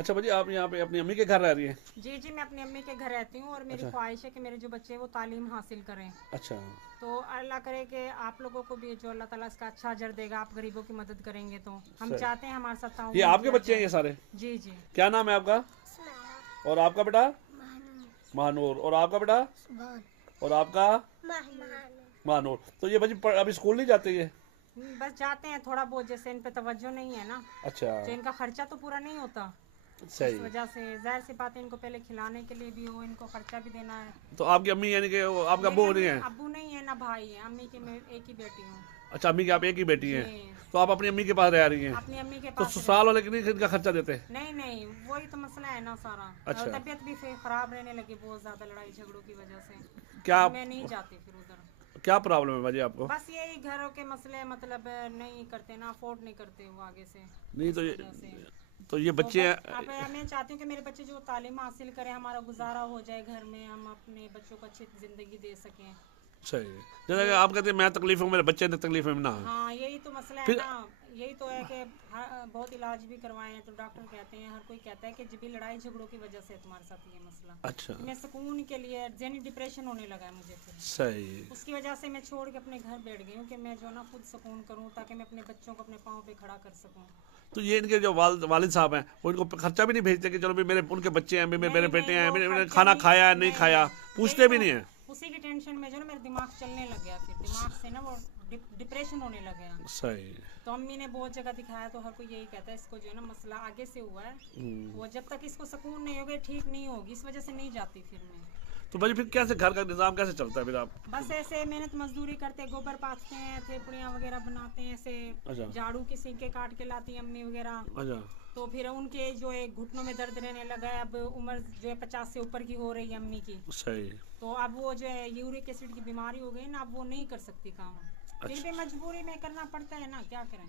अच्छा भाजी, आप यहाँ पे अपनी अम्मी के घर रह रही हैं? जी जी, मैं अपनी अम्मी के घर रहती हूँ और मेरी अच्छा। ख्वाहिश है कि मेरे जो बच्चे हैं वो तालीम हासिल करें। अच्छा। तो अल्लाह करे कि आप लोगों को भी जो अल्लाह ताला इसका अच्छा अजर देगा, आप गरीबों की मदद करेंगे तो हम सही। चाहते हैं हमारे साथ ये ताउन आपके किया बच्चे हैं जाए। ये सारे? जी जी। क्या नाम है आपका? और आपका बेटा? महानूर। और आपका बेटा? और आपका? महानूर। तो ये बच्चे अभी स्कूल नहीं जाते ये? बस जाते हैं थोड़ा बहुत, जैसे इन पे तवज्जो नहीं है ना, अच्छा। तो इनका खर्चा तो पूरा नहीं होता। सही। इस वजह से जाहिर सी बात है, इनको पहले खिलाने के लिए भी हो, इनको खर्चा भी देना है। तो आपकी अम्मी यानी कि आपका मेरी अब्बू नहीं है? अब्बू नहीं है ना भाई है, अम्मी की मैं एक ही बेटी हूँ। अच्छा, अम्मी की आप एक ही बेटी हैं? जी। तो आप अपनी अम्मी के पास रह रही हैं? अपनी अम्मी के तो पास ससुराल वाले कितनी इनका खर्चा देते हैं? नहीं नहीं, वही तो मसला है ना सारा। अच्छा। और तबीयत भी फिर खराब रहने लगी बहुत ज्यादा लड़ाई झगड़ों की वजह से। क्या मैं नहीं जाती फिर उधर। क्या प्रॉब्लम है भाजी आपको? बस यही घरों के मसले, मतलब नहीं करते ना, अफोर्ड नहीं करते वो आगे से। नहीं तो इस ये वजह से। तो ये बच्चे अब मैं चाहती हूँ कि मेरे बच्चे जो तालीम हासिल करें, हमारा गुजारा हो जाए घर में, हम अपने बच्चों को अच्छी जिंदगी दे सकें। सही है। जैसे कि आप कहते हैं मैं तकलीफ हूँ, मेरे बच्चे ने तकलीफ में ना। हाँ, यही तो मसला है फिर ना। यही तो है कि बहुत इलाज भी करवाए हैं तो डॉक्टर कहते हैं, हर कोई कहता है कि जब भी लड़ाई झगड़ों की वजह से है तुम्हारे साथ ये मसला। अच्छा। मैं सुकून के लिए ज़हनी डिप्रेशन होने लगा है मुझे फिर। सही। उसकी वजह से मैं छोड़ के अपने घर बैठ गई हूँ कि मैं जो ना खुद सुकून करूँ, ताकि मैं अपने बच्चों को अपने पाँव पे खड़ा कर सकूँ। तो ये इनके जो वालिद साहब हैं वो इनको खर्चा भी नहीं भेजते कि चलो भी मेरे उनके बच्चे हैं, मेरे नहीं बेटे नहीं, हैं, वो मैंने खर्चा खाना नहीं, खाया है नहीं नहीं खाया, नहीं, पूछते यही भी तो नहीं है? उसी की टेंशन में जो ना मेरा दिमाग चलने लग गया, फिर दिमाग से ना वो डिप्रेशन होने लग गया। सही। तो अम्मी ने बहुत जगह दिखाया तो हर कोई यही कहता है इसको जो है ना मसला आगे से हुआ है, वो जब तक इसको सुकून नहीं होगा ठीक नहीं होगी, इस वजह से नहीं जाती फिर मैं। तो भाजी फिर कैसे घर का निज़ाम कैसे चलता है फिर आप? बस ऐसे मेहनत मजदूरी करते, गोबर पाथते हैं, थेपड़ियाँ वगैरह बनाते हैं, ऐसे अच्छा। झाड़ू के सिंके काट के लाती हैं अम्मी वगैरह। अच्छा। तो फिर उनके जो है घुटनों में दर्द रहने लगा है, अब उम्र जो है 50 से ऊपर की हो रही है अम्मी की। सही। तो अब वो जो है यूरिक एसिड की बीमारी हो गई ना, अब वो नहीं कर सकती काम। फिर भी मजबूरी में करना पड़ता है ना, क्या करें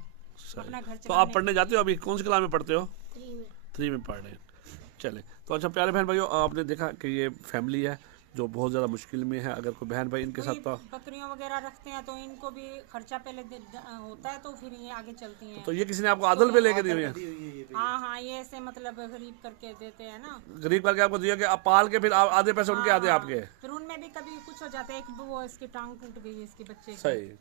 अपना घर तो आप चलाने। पढ़ने जाते हो? अभी कौन सी क्लास में पढ़ते हो? 3 में पढ़ रहे हैं। चले। तो अच्छा प्यारे बहन भाइयों, आपने देखा कि ये फैमिली है जो बहुत ज़्यादा मुश्किल में है। अगर कोई बहन भाई इनके साथ तो बकरियां वगैरह रखते हैं तो इनको भी खर्चा पहले होता है, तो फिर ये आगे चलती हैं। तो ये किसी ने आपको आदल पे लेके दी हुई है? हाँ हाँ, ये ऐसे मतलब गरीब करके देते हैं ना। गरीब करके आपको दिया कि आप पाल के फिर आधे पैसे उनके आधे आपके? फिर उनमें भी कभी कुछ हो जाता है, एक वो इसकी टांग टूट गई है इसके बच्चे की, सही।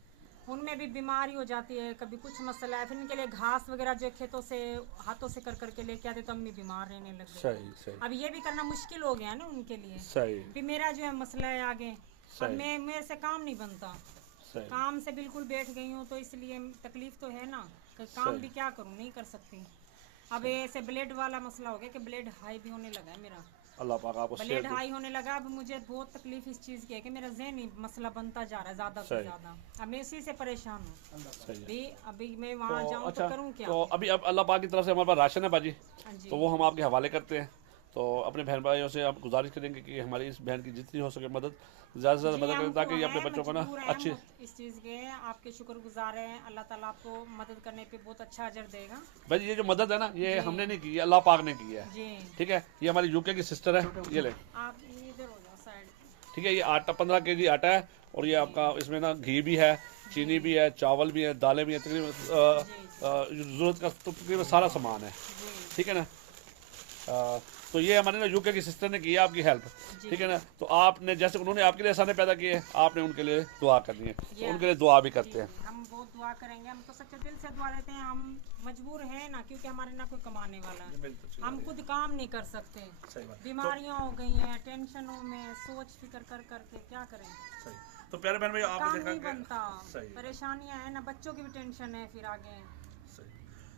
उनमें भी बीमारी हो जाती है, कभी कुछ मसला है, फिर इनके लिए घास वगैरह जो खेतों से हाथों से कर करके लेके आते तो अम्मी बीमार रहने लग गई। सही। सही। अब ये भी करना मुश्किल हो गया ना उनके लिए। सही। फिर मेरा जो है मसला है आगे, अब मैं मेरे से काम नहीं बनता, सही। काम से बिल्कुल बैठ गई हूँ, तो इसलिए तकलीफ तो है ना, कि काम भी क्या करूँ, नहीं कर सकती। अब ऐसे ब्लेड वाला मसला हो गया कि ब्लेड हाई भी होने लगा है मेरा। अल्लाह पाक आपको ब्लेड हाई होने लगा, अब मुझे बहुत तकलीफ इस चीज़ की है कि मेरा ज़हनी मसला बनता जा रहा है ज़्यादा से ज़्यादा। अब मैं इसी से परेशान हूँ। अभी मैं वहाँ जाऊँ अच्छा, तो करूँ क्या? तो अभी अब अल्लाह पाक की तरफ से हमारे पास राशन है बाजी, हाँ जी। तो वो हम आपके हवाले करते हैं। तो अपने बहन भाइयों से आप गुजारिश करेंगे कि हमारी इस बहन की जितनी हो सके मदद ज़्यादा से ज़्यादा मदद करें, ताकि ये अपने बच्चों को ना अच्छी इस चीज़ के आपके शुक्रगुजार हैं, अल्लाह ताला आपको मदद करने पे बहुत अच्छा अजर देगा। भाई ये जो मदद है ना, ये हमने नहीं की है, अल्लाह पाक ने की है। जी। ठीक है, ये हमारी यूके की सिस्टर है, ये ले। आप इधर हो जाओ साइड। ठीक है, ये आटा 15 केजी आटा है, और ये आपका इसमें ना घी भी है, चीनी भी है, चावल भी है, दालें भी हैं, तकरीबन ज़रूरत का तो तकरीबन सारा सामान है। ठीक है ना। तो ये हमारे ना यूके की सिस्टर ने की है आपकी हेल्प। ठीक है ना। तो आपने जैसे उन्होंने आपके लिए आसाने पैदा किए, आपने उनके लिए दुआ करनी है, तो उनके लिए दुआ भी करते हैं। हम बहुत दुआ करेंगे, हम तो सच्चे दिल से दुआ देते हैं। हम मजबूर हैं ना, क्योंकि हमारे ना कोई कमाने वाला है, हम खुद काम नहीं कर सकते, बीमारियां हो गई हैं, टेंशनों में सोच फिक्र कर करके क्या करें। तो प्यारे बहन भाई, आपने काम देखा नहीं कि बनता, परेशानियां हैं ना, बच्चों की भी टेंशन है फिर आगे।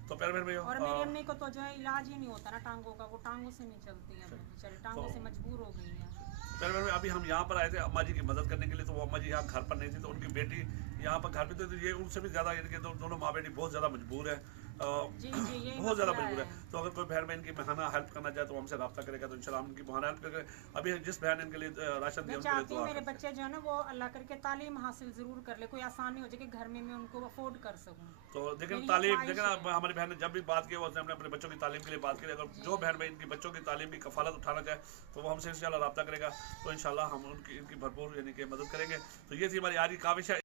तो प्यारे बहन भाई, और मेरी अम्मी को तो जो है इलाज ही नहीं होता ना टांगों का, वो टांगों से नहीं चलती है, बेचारी टांगों से मजबूर हो गई है। प्यारे बहन भाई, अभी हम यहाँ पर आए थे अम्मा जी की मदद करने के लिए, तो वो अम्मा जी यहाँ घर पर नहीं थी, तो उनकी बेटी यहाँ पर घर पे थी, तो ये उनसे भी ज़्यादा यानी कि दोनों माँ बेटी बहुत ज़्यादा मजबूर है, बहुत ज़्यादा मजबूर है। तो अगर कोई बहन इनकी महाना हेल्प करना चाहे तो हमसे रब्ता करेगा, तो इंशाल्लाह हम इनकी महाना हेल्प करेंगे। अभी जिस बहन इनके लिए राशन दिया, मैं चाहती हूँ मेरे बच्चे जो है ना वो अल्लाह करके तालीम हासिल जरूर कर ले, कोई आसानी हो जाए कि घर में मैं उनको अफोर्ड कर सकूँ। तो लेकिन तालीम देखिए ना, हमारी बहन ने जब भी बात की, उसने हमने अपने बच्चों की तालीम के लिए बात की। अगर जो बहन भाई इनकी बच्चों की तालीम की कफालत उठाना चाहे तो वो हमसे इंशाल्लाह रब्ता करेगा, तो इंशाल्लाह हम इनकी भरपूर यानी कि मदद करेंगे। तो ये थी हमारी आज की काविश है।